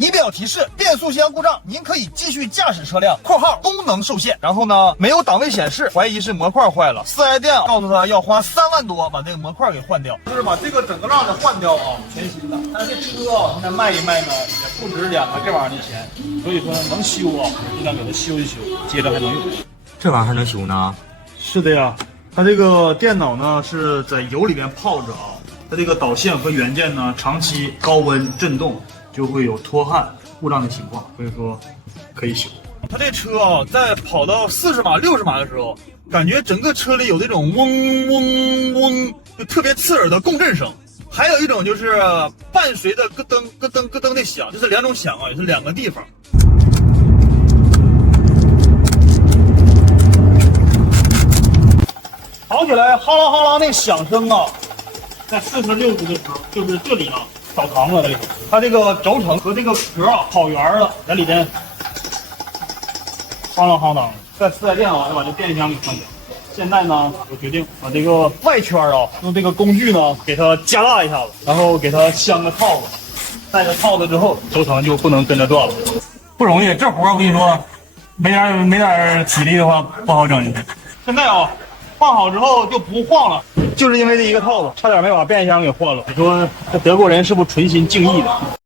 仪表提示：变速箱故障，您可以继续驾驶车辆（括号功能受限）。然后呢，没有档位显示，怀疑是模块坏了。4S店告诉他要花3万多把这个模块给换掉，就是把这个整个蜡给换掉啊，全新的。但是这车啊，现在卖一卖呢，也不值2个这玩意儿的钱，所以说能修啊，尽量给它修一修，接着还能用。这玩意儿还能修呢？是的呀，它这个电脑呢是在油里边泡着啊，它这个导线和元件呢长期高温震动就会有脱焊故障的情况，所以说可以修。它这车啊，在跑到40码、60码的时候，感觉整个车里有那种嗡嗡嗡，就特别刺耳的共振声。还有一种就是伴随着咯噔咯噔咯噔的响，这是2种响啊，也是2个地方。跑起来哈啦哈啦那响声啊，在46度的时候，就是这里啊导航了。它这个轴承和这个壳啊跑圆了，在里边夯啷夯啷。在4S店啊，要把这变速箱给换掉。现在呢，我决定把这个外圈啊，用这个工具呢给它加大一下子，然后给它镶个套子。带个套子之后，轴承就不能跟着转了。不容易，这活我跟你说，没点体力的话不好整进去。现在啊。换好之后就不晃了，就是因为这一个套子，差点没把变速箱给换了。你说这德国人是不是存心敬意的？